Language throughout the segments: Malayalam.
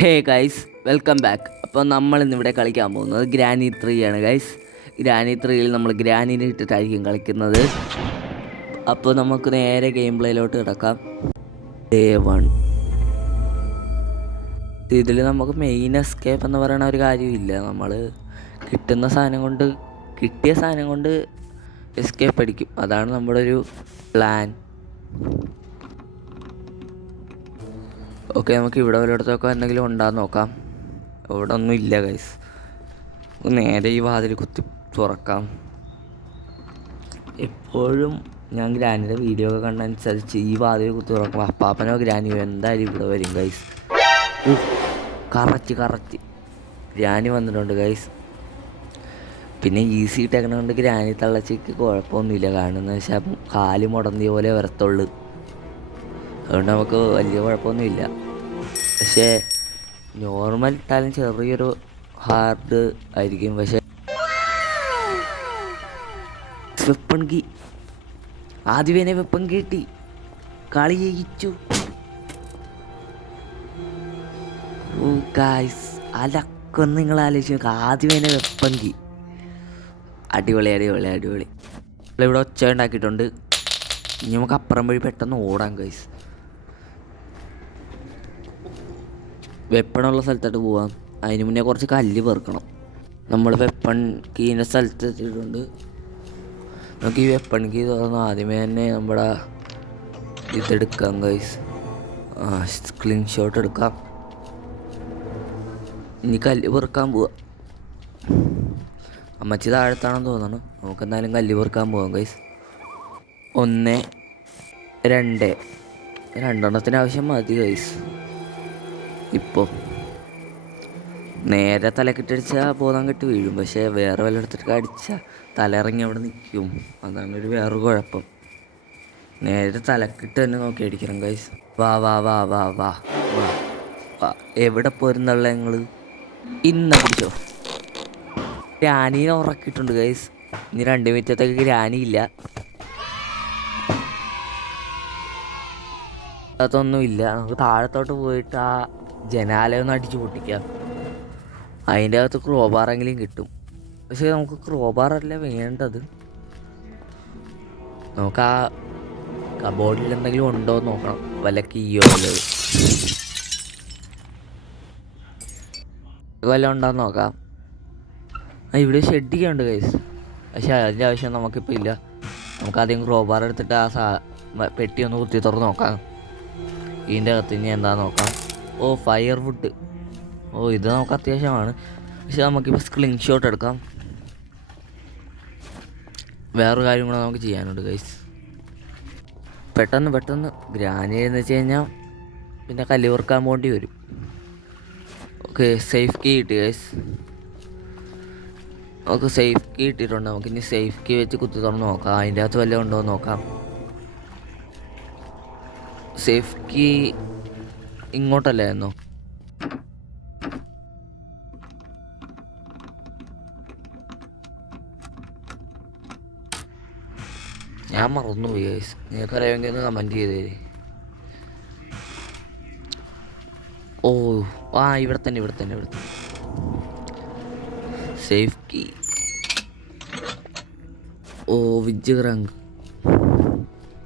Hey guys, welcome back. അപ്പോൾ നമ്മൾ ഇന്നിവിടെ കളിക്കാൻ പോകുന്നത് ഗ്രാനി 3 ആണ് ഗൈസ്. ഗ്രാനി 3യിൽ നമ്മൾ ഗ്രാനിനെ ഇട്ടിട്ടായിരിക്കും കളിക്കുന്നത്. അപ്പോൾ നമുക്ക് നേരെ ഗെയിം പ്ലേയിലോട്ട് കിടക്കാം. ഡേ 1. ഇതിൽ നമുക്ക് മെയിൻ എസ്കേപ്പ് എന്ന് പറയുന്ന ഒരു കാര്യമില്ല. നമ്മൾ കിട്ടിയ സാധനം കൊണ്ട് എസ്കേപ്പ് അടിക്കും. അതാണ് നമ്മുടെ ഒരു പ്ലാൻ. ഓക്കെ, നമുക്ക് ഇവിടെ വല്ലയിടത്തൊക്കെ എന്തെങ്കിലും ഉണ്ടാകുന്ന നോക്കാം. ഇവിടെ ഒന്നും ഇല്ല ഗൈസ്. നേരെ ഈ വാതിൽ കുത്തി തുറക്കാം. എപ്പോഴും ഞാൻ ഗ്രാനിയുടെ വീഡിയോ ഒക്കെ കണ്ടനുസരിച്ച് ഈ വാതിൽ കുത്തി തുറക്കും. അപ്പാപ്പനോ ഗ്രാനിയോ എന്തായാലും ഇവിടെ വരും ഗൈസ്. കറക്റ്റ് ഗ്രാനി വന്നിട്ടുണ്ട് ഗൈസ്. പിന്നെ ഈസി ഇട്ടേക്കണ ഗ്രാനി തള്ളച്ചിക്ക് കുഴപ്പമൊന്നുമില്ല. കാണുന്ന വെച്ചാൽ കാല് മുടന്തിയ പോലെ വരത്തുള്ളൂ. അതുകൊണ്ട് നമുക്ക് വലിയ കുഴപ്പമൊന്നുമില്ല. പക്ഷേ നോർമൽ ഇട്ടാലും ചെറിയൊരു ഹാർഡ് ആയിരിക്കും. പക്ഷേ വെപ്പൺ കീ ആദ്യമേ വെപ്പൺ കിട്ടി, കളി ജയിച്ചു. ഗായ്സ്, അലക്കൊന്ന് നിങ്ങൾ ആലോചിച്ച് നോക്കുക. ആദ്യമേ വെപ്പൺ കീ. അടിപൊളി. ഇവിടെ ഒച്ച ഉണ്ടാക്കിയിട്ടുണ്ട്. ഇനി നമുക്ക് അപ്പുറം വഴി പെട്ടെന്ന് ഓടാം ഗൈസ്. വെപ്പണുള്ള സ്ഥലത്തോട്ട് പോവാം. അതിന് മുന്നേ കുറച്ച് കല്ല് പെറുക്കണം. നമ്മൾ വെപ്പൺ കീൻ്റെ സ്ഥലത്ത് എത്തിയിട്ടുണ്ട്. നമുക്ക് ഈ വെപ്പൺ കീ തുറന്ന് ആദ്യമേ തന്നെ നമ്മുടെ ഇതെടുക്കാം ഗൈസ്. സ്ക്രീൻ ഷോട്ട് എടുക്കാം. ഇനി കല്ല് പെറുക്കാൻ പോവാം. അമ്മച്ചി താഴത്താണെന്ന് തോന്നണം. നമുക്ക് എന്തായാലും കല്ല് പെറുക്കാൻ പോവാം ഗൈസ്. 1 2 രണ്ടെണ്ണത്തിന് ആവശ്യം മതി ഗൈസ്. ഇപ്പോൾ നേരെ തലക്കിട്ടടിച്ചാൽ ബോധം കെട്ടി വീഴും. പക്ഷേ വേറെ വല്ലയിടത്തിട്ട് അടിച്ചാൽ തലയിറങ്ങി അവിടെ നിൽക്കും. അതാണ് വേറൊരു കുഴപ്പം. നേരെ തലക്കിട്ട് തന്നെ നോക്കി അടിക്കണം ഗൈസ്. വാ. എവിടെ പോരുന്നുള്ള ഞങ്ങൾ ഇന്ന പിടിച്ചോ. ഗ്രാനീനെ ഉറക്കിയിട്ടുണ്ട് ഗൈസ്. ഇനി 2 മിനിറ്റത്തേക്ക് ഗ്രാനിയില്ല. അതൊന്നുമില്ല. നമുക്ക് താഴത്തോട്ട് പോയിട്ട് ആ ജനാലയൊന്ന് അടിച്ച് പൊട്ടിക്കാം. അതിൻ്റെ അകത്ത് ക്രോബാറെങ്കിലും കിട്ടും. പക്ഷേ നമുക്ക് ക്രോബാറല്ല വേണ്ടത്. നമുക്ക് ആ കബോർഡിൽ എന്തെങ്കിലും ഉണ്ടോ എന്ന് നോക്കണം. വല്ല കീയോ വല്ലതും ഉണ്ടോയെന്ന് നോക്കാം. ഇവിടെ ഷെഡിക്കുണ്ട് ഗൈസ്. പക്ഷേ അതിൻ്റെ ആവശ്യം നമുക്കിപ്പോൾ ഇല്ല. നമുക്കാദ്യം ക്രോബാർ എടുത്തിട്ട് ആ പെട്ടി ഒന്ന് കുത്തി തുറന്ന് നോക്കാം. ഇതിൻ്റെ അകത്ത് ഇനി എന്താണെന്ന് നോക്കാം. Firewood. ഇത് നമുക്ക് അത്യാവശ്യമാണ്. പക്ഷെ നമുക്കിപ്പോൾ സ്ക്രീൻ ഷോട്ട് എടുക്കാം. വേറൊരു കാര്യം കൂടെ നമുക്ക് ചെയ്യാനുണ്ട് ഗൈസ്. പെട്ടെന്ന് ഗ്രാനി എന്ന് വെച്ച് കഴിഞ്ഞാൽ പിന്നെ കല്ല് പെറുക്കാൻ പോകേണ്ടി വരും. ഓക്കെ, സേഫ് കീ കിട്ടി ഗൈസ്. നമുക്ക് സേഫ് കീ കിട്ടിയിട്ടുണ്ട്. നമുക്കിനി സേഫ് കീ വെച്ച് കുത്തി തുറന്ന് നോക്കാം. അതിൻ്റെ അകത്ത് വല്ലതും ഉണ്ടോ എന്ന് നോക്കാം. സേഫ് കീ ഇങ്ങോട്ടല്ലായിരുന്നോ? ഞാൻ മറന്നുപോയി ഗൈസ്. നിങ്ങൾക്കറിയാമെങ്കിൽ ഒന്ന് കമൻറ്റ് ചെയ്തേ. ഇവിടെ തന്നെ സേഫ് കീ. വിജയ്.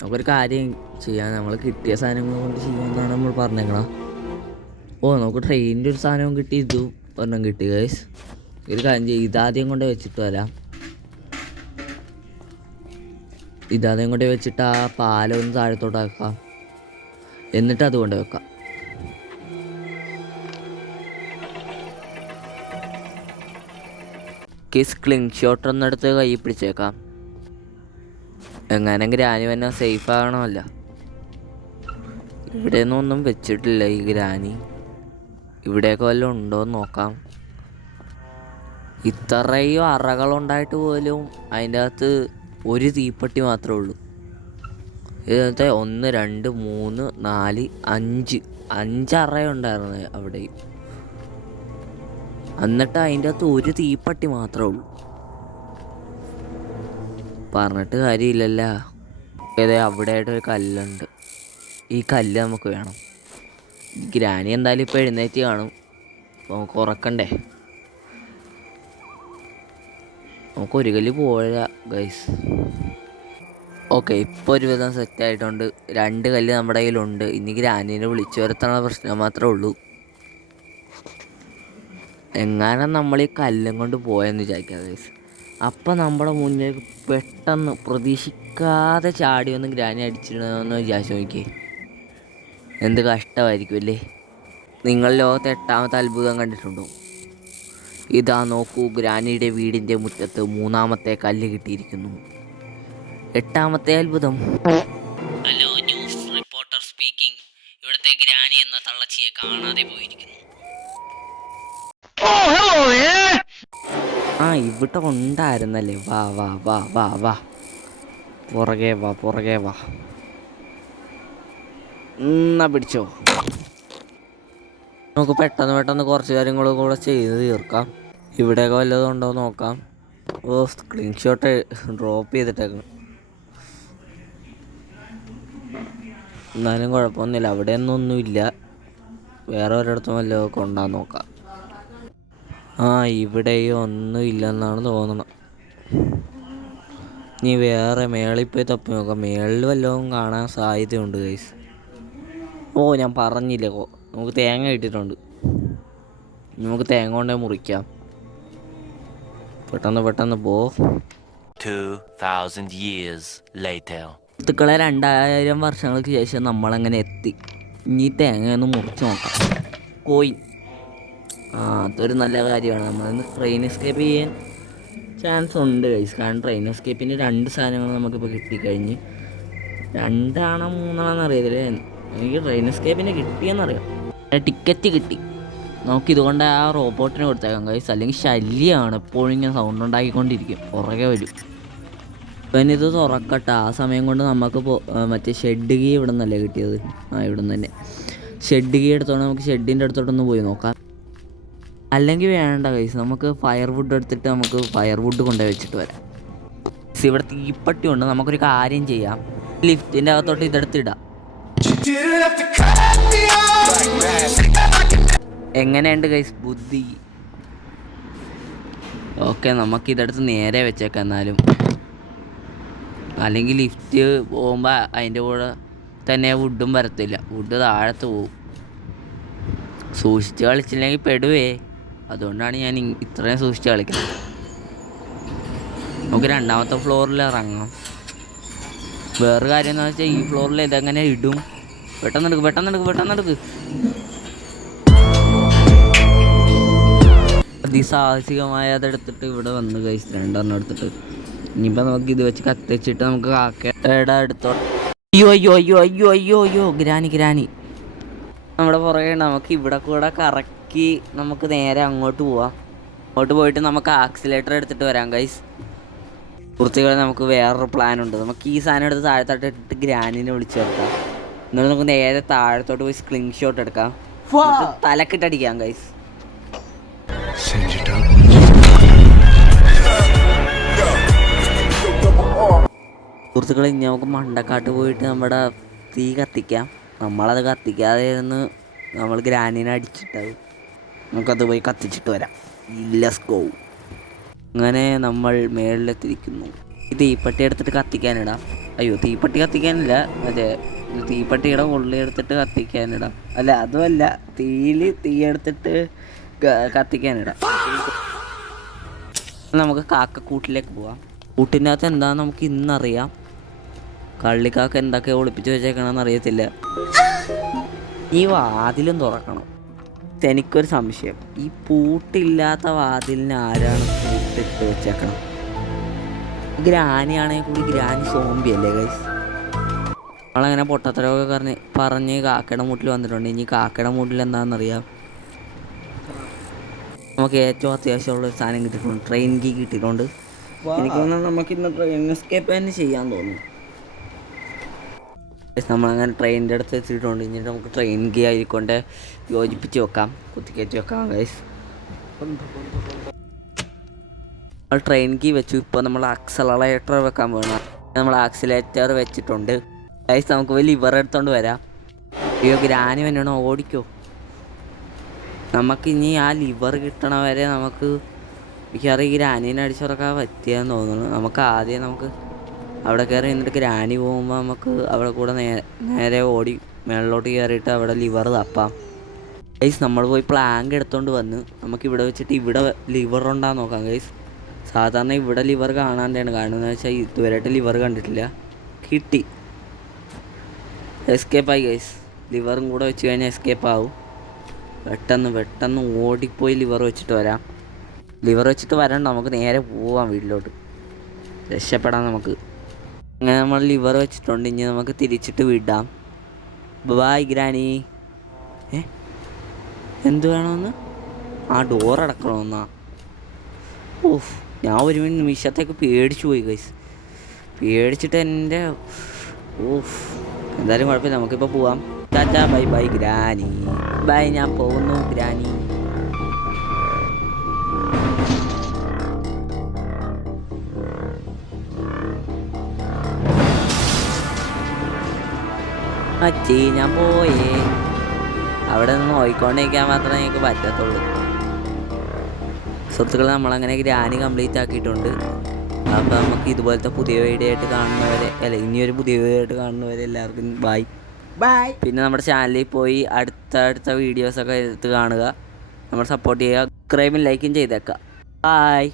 നമുക്കൊരു കാര്യം ചെയ്യാം. നമ്മൾ കിട്ടിയ സാധനങ്ങൾ കൊണ്ട് ചെയ്യാമെന്നാണ് നമ്മൾ പറഞ്ഞേക്കണം. നമുക്ക് ട്രെയിനിൻ്റെ ഒരു സാധനവും കിട്ടി. ഇതും ഒരെണ്ണം കിട്ടി ഗൈസ്. ഒരു കാര്യം ചെയ്യും, ഇതാദ്യം കൊണ്ട് വെച്ചിട്ട് വരാം. ഇതാദ്യം കൊണ്ട് വെച്ചിട്ട് ആ പാലൊന്ന് താഴത്തോട്ടാക്കാം. എന്നിട്ട് അതുകൊണ്ട് വെക്കാം. സ്ക്രീൻ ഷോട്ട് ഒന്നെടുത്ത് കൈ പിടിച്ചേക്കാം. എങ്ങനെ ഗ്രാനി തന്നെ സേഫ് ആകണമല്ല. ഇവിടെ ഒന്നും വെച്ചിട്ടില്ല ഈ ഗ്രാനി. ഇവിടെയൊക്കെ വല്ലതും ഉണ്ടോയെന്ന് നോക്കാം. ഇത്രയും അറകളുണ്ടായിട്ട് പോലും അതിൻ്റെ അകത്ത് ഒരു തീപ്പെട്ടി മാത്രമേ ഉള്ളൂ. ഇതിനകത്ത് 1 2 3 4 5 അറയുണ്ടായിരുന്നു അവിടെയും. എന്നിട്ട് അതിൻ്റെ അകത്ത് ഒരു തീപ്പെട്ടി മാത്രമേ ഉള്ളൂ. പറഞ്ഞിട്ട് കാര്യമില്ലല്ലോ. അവിടെ ആയിട്ടൊരു കല്ലുണ്ട്. ഈ കല്ല് നമുക്ക് വേണം. ഗ്രാനി എന്തായാലും ഇപ്പോൾ എഴുന്നേറ്റ് കാണും. അപ്പോൾ നമുക്ക് ഉറക്കണ്ടേ. നമുക്ക് ഒരു കല്ല് പോരാ ഗൈസ്. ഓക്കെ, ഇപ്പോൾ ഒരുവിധം സെറ്റായിട്ടുണ്ട്. 2 കല്ല് നമ്മുടെ കയ്യിലുണ്ട്. ഇനി ഗ്രാനീനെ വിളിച്ചു വരുത്താനുള്ള പ്രശ്നം മാത്രമേ ഉള്ളൂ. എങ്ങാനും നമ്മൾ ഈ കല്ലും കൊണ്ട് പോയെന്ന് വിചാരിക്കാം ഗൈസ്. അപ്പം നമ്മുടെ മുന്നിൽ പെട്ടെന്ന് പ്രതീക്ഷിക്കാതെ ചാടി വന്ന് ഗ്രാനി അടിച്ചിടണമെന്ന് വിചാരിച്ചു നോക്കിയേ. എന്ത് കഷ്ടമായിരിക്കും അല്ലേ. നിങ്ങൾ ലോകത്തെ 8ാമത്തെ അത്ഭുതം കണ്ടിട്ടുണ്ടോ? ഇതാ നോക്കൂ, ഗ്രാനിയുടെ വീടിൻ്റെ മുറ്റത്ത് 3ാമത്തെ കല്ല് കിട്ടിയിരിക്കുന്നു. 8ാമത്തെ അത്ഭുതം. Hello, news reporter speaking. ഇവിടുത്തെ ഗ്രാനി എന്ന തള്ളച്ചിയെ കാണാതെ പോയിരിക്കുന്നു. ആ, ഇവിടെ ഉണ്ടായിരുന്നല്ലേ. വാ വാ വാ വാ വാ, പുറകെ വാ പുറകെ വാ. എന്നാ പിടിച്ചോ. നമുക്ക് പെട്ടെന്ന് കുറച്ച് കാര്യങ്ങളും കൂടെ ചെയ്ത് തീർക്കാം. ഇവിടെയൊക്കെ വല്ലതും ഉണ്ടോ നോക്കാം. ഓ, സ്ക്രീൻഷോട്ട് ഡ്രോപ്പ് ചെയ്തിട്ടേക്കണം. എന്നാലും കുഴപ്പമൊന്നുമില്ല, അവിടെയൊന്നുമില്ല. വേറെ ഒരിടത്തും വല്ലതും കൊണ്ടാന്ന് നോക്കാം. ആ, ഇവിടെയും ഒന്നും ഇല്ലെന്നാണ് തോന്നണം. നീ വേറെ മേളിൽ പോയി തപ്പി നോക്കാം. മേളിൽ വല്ലതും കാണാൻ സാധ്യതയുണ്ട് ഗൈസ്. ഓ, ഞാൻ പറഞ്ഞില്ലേ, നമുക്ക് തേങ്ങ കിട്ടിയിട്ടുണ്ട്. നമുക്ക് തേങ്ങ കൊണ്ടേ മുറിക്കാം. പെട്ടെന്ന് പോ. 2000 years later. സുഹൃത്തുക്കളെ, 2000 വർഷങ്ങൾക്ക് ശേഷം നമ്മളങ്ങനെ എത്തി. ഇനി തേങ്ങയൊന്ന് മുറിച്ച് നോക്കാം. കോയിൻ. ആ, അതൊരു നല്ല കാര്യമാണ്. നമ്മളിന്ന് ട്രെയിൻ എസ്കേപ്പ് ചെയ്യാൻ ചാൻസ് ഉണ്ട് ഗൈസ്. കാരണം ട്രെയിൻ എസ്കേപ്പിൻ്റെ 2 സാധനങ്ങൾ നമുക്കിപ്പോൾ കിട്ടിക്കഴിഞ്ഞ്. 2ആണോ 3ആണോ അറിയത്തില്ല. എനിക്ക് ട്രെയിൻ എസ്കേപ്പിന് കിട്ടിയെന്നറിയാം. ടിക്കറ്റ് കിട്ടി. നമുക്കിതുകൊണ്ട് ആ റോബോട്ടിനെ കൊടുത്തേക്കാം ഗൈസ്. അല്ലെങ്കിൽ ശല്യമാണ്, എപ്പോഴും ഇങ്ങനെ സൗണ്ട് ഉണ്ടാക്കിക്കൊണ്ടിരിക്കും, പുറകെ വരും. പിന്നെ ഇത് തുറക്കട്ടെ. ആ സമയം കൊണ്ട് നമുക്ക് മറ്റേ ഷെഡ് കീ ഇവിടെ നിന്നല്ലേ കിട്ടിയത്. ആ, ഇവിടെ നിന്ന് തന്നെ ഷെഡ് കീ എടുത്തോണ്ട് നമുക്ക് ഷെഡിൻ്റെ അടുത്തോട്ടൊന്ന് പോയി നോക്കാം. അല്ലെങ്കിൽ വേണ്ട ഗൈസ്, നമുക്ക് ഫയർ വുഡ് എടുത്തിട്ട് നമുക്ക് ഫയർ വുഡ് കൊണ്ടുപോയി വെച്ചിട്ട് വരാം. ഇവിടെ തീപ്പട്ടി ഉണ്ട്. നമുക്കൊരു കാര്യം ചെയ്യാം, ലിഫ്റ്റിൻ്റെ അകത്തോട്ട് ഇതെടുത്തിടാം. എങ്ങനെയുണ്ട് ഗൈസ് ബുദ്ധി? ഓക്കെ, നമുക്കിതെടുത്ത് നേരെ വെച്ചേക്കാം. എന്നാലും അല്ലെങ്കിൽ ലിഫ്റ്റ് പോകുമ്പോൾ അതിൻ്റെ കൂടെ തന്നെ വുഡും വരത്തില്ല, വുഡ് താഴത്ത് പോവും. സൂക്ഷിച്ച് കളിച്ചില്ലെങ്കിൽ പെടുവേ. അതുകൊണ്ടാണ് ഞാൻ ഇത്രയും സൂക്ഷിച്ച് കളിക്കുന്നത്. നമുക്ക് 2ാമത്തെ ഫ്ലോറിൽ ഇറങ്ങാം. വേറൊരു കാര്യം എന്ന് വെച്ചാൽ ഈ ഫ്ലോറിൽ ഇതെങ്ങനെ ഇടും. പെട്ടെന്നെടുക്ക്. അതിസാഹസികമായ അതെടുത്തിട്ട് ഇവിടെ വന്ന് കഴിച്ച് 2 എടുത്തിട്ട് ഇനിയിപ്പോൾ നമുക്ക് ഇത് വെച്ച് കത്തിച്ചിട്ട് നമുക്ക് കാക്കയുടെ എടുത്തോ. അയ്യോ ഗ്രാനി നമ്മുടെ പുറകെ. നമുക്ക് ഇവിടെ കൂടെ കറക്കി നമുക്ക് നേരെ അങ്ങോട്ട് പോവാം. അങ്ങോട്ട് പോയിട്ട് നമുക്ക് ആക്സിലേറ്റർ എടുത്തിട്ട് വരാം ഗൈസ്. സുഹൃത്തുക്കളെ, നമുക്ക് വേറൊരു പ്ലാനുണ്ട്. നമുക്ക് ഈ സാധനം എടുത്ത് താഴത്തോട്ട് ഇട്ടിട്ട് ഗ്രാനിനെ വിളിച്ചു ചേർക്കാം. എന്നിട്ട് നമുക്ക് നേരെ താഴത്തോട്ട് പോയി സ്ക്രീൻ ഷോട്ട് എടുക്കാം. തലക്കിട്ടടിക്കാം ഗൈസ്. സുഹൃത്തുക്കളെ, ഇനി നമുക്ക് മണ്ടക്കാട്ട് പോയിട്ട് നമ്മുടെ തീ കത്തിക്കാം. നമ്മളത് കത്തിക്കാതെ ഇരുന്ന് നമ്മൾ ഗ്രാനീനെ അടിച്ചിട്ടാവും. നമുക്കത് പോയി കത്തിച്ചിട്ട് വരാം. Let's go. അങ്ങനെ നമ്മൾ മേളിലെത്തിയിരിക്കുന്നു. ഈ തീപ്പട്ടി എടുത്തിട്ട് കത്തിക്കാനിടാം. അയ്യോ, തീപ്പട്ടി കത്തിക്കാനില്ല, മറ്റേ തീപ്പട്ടിയുടെ ഉള്ളി എടുത്തിട്ട് കത്തിക്കാനിടാം. അല്ല, അതുമല്ല, തീ എടുത്തിട്ട് കത്തിക്കാനിടാം. നമുക്ക് കാക്കക്കൂട്ടിലേക്ക് പോവാം. കൂട്ടിനകത്ത് എന്താണെന്ന് നമുക്ക് ഇന്നറിയാം. കള്ളിക്കാക്ക എന്തൊക്കെ ഒളിപ്പിച്ച് വെച്ചേക്കണമെന്ന് അറിയത്തില്ല. ഈ വാതിലും തുറക്കണം. എനിക്കൊരു സംശയം, ഈ പൂട്ടില്ലാത്ത വാതിലിന് ആരാണ് പൂട്ടിട്ട് വെച്ചേക്കണം? ഗ്രാനിയാണെങ്കിൽ കൂടി ഗ്രാനി സോംബി അല്ലേ ഗൈസ്? നമ്മളങ്ങനെ പൊട്ടത്തരമൊക്കെ പറഞ്ഞ് കാക്കയുടെ മൂട്ടിൽ വന്നിട്ടുണ്ട്. ഇനി കാക്കയുടെ മൂട്ടിൽ എന്താണെന്നറിയാം. നമുക്ക് ഏറ്റവും അത്യാവശ്യമുള്ള ഒരു സാധനം കിട്ടിയിട്ടുണ്ട്, ട്രെയിൻ കീ കിട്ടിയിട്ടുണ്ട്. എനിക്ക് തോന്നുന്നു നമുക്കിന്ന് ട്രെയിൻ എസ്കേപ്പ് തന്നെ ചെയ്യാൻ തോന്നുന്നു. നമ്മളങ്ങനെ ട്രെയിനിൻ്റെ അടുത്ത് വെച്ചിട്ടുണ്ട്. ഇനി നമുക്ക് ട്രെയിൻ കീ ആയിക്കൊണ്ട് യോജിപ്പിച്ച് വെക്കാം, കുത്തിക്കയറ്റി വെക്കാം ഗൈസ്. നമ്മൾ ട്രെയിൻ കീ വെച്ചു. ഇപ്പോൾ നമ്മൾ ആക്സലറേറ്റർ വെക്കാൻ പോകണം. നമ്മൾ ആക്സിലേറ്റർ വെച്ചിട്ടുണ്ട് ഗൈസ്. നമുക്ക് വലിയ ലിവർ എടുത്തോണ്ട് വരാം. അയ്യോ, ഗ്രാനി വേണോ? ഓടിക്കോ. നമുക്കിനി ആ ലിവർ കിട്ടണ വരെ നമുക്ക് മിക്കവാറും ഈ ഗ്രാനീനെ അടിച്ചുറക്കാൻ പറ്റിയെന്ന് തോന്നുന്നു. നമുക്ക് അവിടെ കയറി നിന്നിട്ട് ഗ്രാനി പോകുമ്പോൾ നമുക്ക് അവിടെ കൂടെ നേരെ ഓടി മേളിലോട്ട് കയറിയിട്ട് അവിടെ ലിവർ തപ്പാം. ഗൈസ് നമ്മൾ പോയി പ്ലാങ്ക് എടുത്തോണ്ട് വന്ന് നമുക്കിവിടെ വെച്ചിട്ട് ഇവിടെ ലിവർ ഉണ്ടാകാൻ നോക്കാം ഗൈസ്. സാധാരണ ഇവിടെ ലിവർ കാണാണ്ടാണ്. കാരണം എന്ന് വെച്ചാൽ ഇതുവരെയായിട്ട് ലിവർ കണ്ടിട്ടില്ല. കിട്ടി, എസ്കേപ്പായി ഗൈസ്. ലിവറും കൂടെ വെച്ച് കഴിഞ്ഞാൽ എസ്കേപ്പ് ആവും. പെട്ടെന്ന് ഓടിപ്പോയി ലിവർ വെച്ചിട്ട് വരാം. ലിവർ വെച്ചിട്ട് വരണ്ട, നമുക്ക് നേരെ പോവാം വീട്ടിലോട്ട്, രക്ഷപ്പെടാം നമുക്ക്. അങ്ങനെ നമ്മൾ ലിവർ വെച്ചിട്ടുണ്ട്. ഇനി നമുക്ക് തിരിച്ചിട്ട് വിടാം. Bye granny. എന്ത് വേണമെന്ന്? ആ ഡോർ അടക്കണമെന്നാ? ഓഹ്, ഞാൻ ഒരു നിമിഷത്തേക്ക് പേടിച്ചു പോയി ഗൈസ്. പേടിച്ചിട്ട് എൻ്റെ എന്തായാലും കുഴപ്പമില്ല, നമുക്കിപ്പോൾ പോവാം. Tata bye bye granny. Bye, ഞാൻ പോകുന്നു ഗ്രാനി. അച്ചി, ഞാൻ പോയേ. അവിടെ നിന്ന് നോയിക്കൊണ്ടിരിക്കാൻ മാത്രമേ എനിക്ക് പറ്റത്തുള്ളൂ. സുഹൃത്തുക്കൾ, നമ്മളങ്ങനെ ഗ്രാനി കംപ്ലീറ്റ് ആക്കിയിട്ടുണ്ട്. അപ്പോൾ നമുക്ക് ഇതുപോലത്തെ പുതിയ വീഡിയോ ആയിട്ട് കാണുന്നവരെ, ഇനിയൊരു പുതിയ വീഡിയോ ആയിട്ട് കാണുന്നവരെ എല്ലാവർക്കും ബൈ. പിന്നെ നമ്മുടെ ചാനലിൽ പോയി അടുത്ത വീഡിയോസൊക്കെ എടുത്ത് കാണുക. നമ്മൾ സപ്പോർട്ട് ചെയ്യുക. സബ്സ്ക്രൈബും ലൈക്കും ചെയ്തേക്കാം. ബൈ.